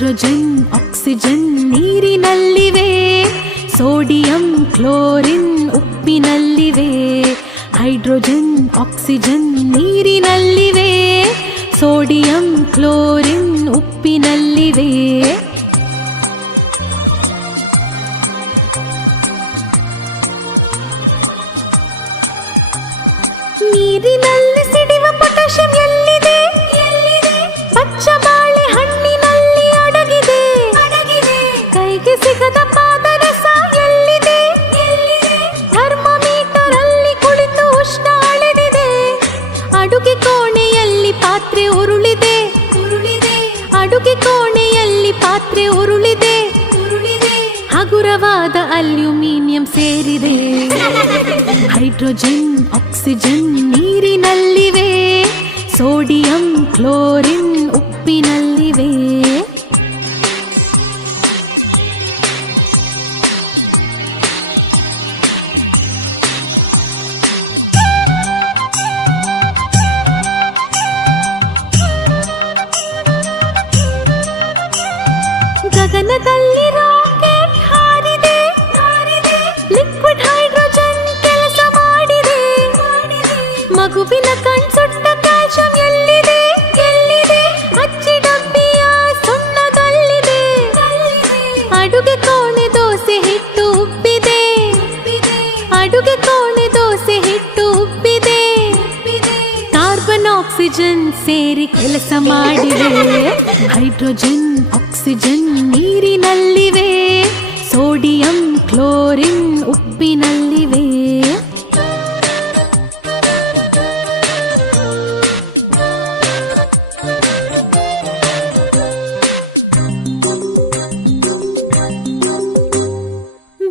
Hydrogen oxygen ನೀರಿನಲ್ಲಿವೆ, sodium chlorine ಉಪ್ಪಿನಲ್ಲಿವೆ. Hydrogen oxygen ನೀರಿನಲ್ಲಿವೆ, ಸೋಡಿಯಂ ಕ್ಲೋರಿನ್ ಉಪ್ಪಿನಲ್ಲಿವೆ. ನೀರಿನಲ್ಲಿ ಸಿಡಿವ ಪೊಟ್ಯಾಷಿಯಂ ಎಲ್ಲಿದೆ? ಪಚ್ಚ ಬಾಳೆ ಹಣ್ಣಿನಲ್ಲಿ ಅಡಗಿದೆ. ಕೈಗೆ ಸಿಗದ ಪಾದರಸ ಎಲ್ಲಿದೆ? ಥರ್ಮೋಮೀಟರ್ ಅಲ್ಲಿ ಕುಳಿತು ಉಷ್ಣ ಅಳೆದಿದೆ. ಅಡುಗೆ ಕೋಣೆಯಲ್ಲಿ ಪಾತ್ರೆ ಉರುಳಿದೆ. ಅಡುಗೆ ಕೋಣೆಯಲ್ಲಿ ಪಾತ್ರೆ ಉರುಳಿದೆ. ಹಗುರವಾದ ಅಲ್ಯೂಮಿನಿಯಂ ಸೇರಿದೆ. ಹೈಡ್ರೋಜನ್ ಆಕ್ಸಿಜನ್ ನೀರಿನಲ್ಲಿವೆ, ಸೋಡಿಯಂ ಕ್ಲೋರಿನ್ ಉಪ್ಪಿನಲ್ಲಿವೆ. ಗಗನದಲ್ಲಿ ರಾಕೆಟ್ ಹಾರಿದೆ. ಲಿಕ್ವಿಡ್ ಹೈಡ್ರೋಜನ್ ಕೆಲಸ ಮಾಡಿದೆ. ಮಗುವಿನ ಕಣ್ಸುಟ್ಟ ಕ್ಯಾಲ್ಸಿಯಂ ಎಲ್ಲಿದೆ? ಅಚ್ಚಿ ಡಬ್ಬಿಯ ಸುಣ್ಣದಲ್ಲಿದೆ. ಅಡುಗೆ ಕೋಣೆ ದೋಸೆ ಹಿಟ್ಟು ಉಬ್ಬಿದೆ. ಅಡುಗೆ ಕೋಣೆ ದೋಸೆ ಹಿಟ್ಟು ಉಬ್ಬಿದೆ. ಕಾರ್ಬನ್ ಆಕ್ಸಿಜನ್ ಸೇರಿ ಕೆಲಸ ಮಾಡಿವೆ. ಹೈಡ್ರೋಜನ್ ಆಕ್ಸಿಜನ್ ನೀರಿನಲ್ಲಿವೆ, ಸೋಡಿಯಂ ಕ್ಲೋರಿನ್ ಉಪ್ಪಿನಲ್ಲಿವೆ.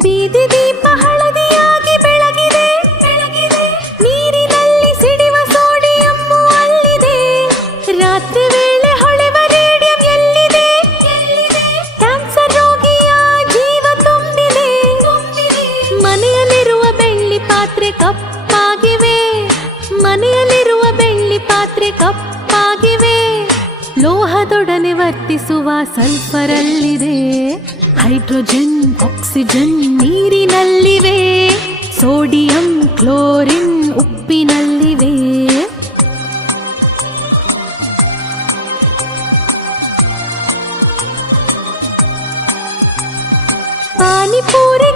ಬೀದಿ ದೀಪ ಹಳದಿಯಾಗಿ ಬೆಳಗಿದೆ. ನೀರಿನಲ್ಲಿ ಸಿಡಿವ ಸೋಡಿಯಂ ಅಲ್ಲಿದೆ. ರಾತ್ರಿ ವೇಳೆ ಹೊಳೆವ ರೇಡಿಯಂ ಎಲ್ಲಿದೆ? ಕ್ಯಾನ್ಸರ್ ರೋಗಿಯ ಜೀವ ತುಂಬಿದೆ. ಮನೆಯಲ್ಲಿರುವ ಬೆಳ್ಳಿ ಪಾತ್ರೆ ಕಪ್ಪಾಗಿವೆ. ಮನೆಯಲ್ಲಿರುವ ಬೆಳ್ಳಿ ಪಾತ್ರೆ ಕಪ್ಪಾಗಿವೆ. ಲೋಹದೊಡನೆ ವರ್ತಿಸುವ ಸಲ್ಫರ್ ಅಲ್ಲಿದೆ. ಹೈಡ್ರೋಜನ್ ಆಕ್ಸಿಜನ್ ನೀರಿನಲ್ಲಿವೆ, ಸೋಡಿಯಂ ಕ್ಲೋರಿನ್ ಉಪ್ಪಿನಲ್ಲಿವೆ. ಪಾನಿಪೂರಿ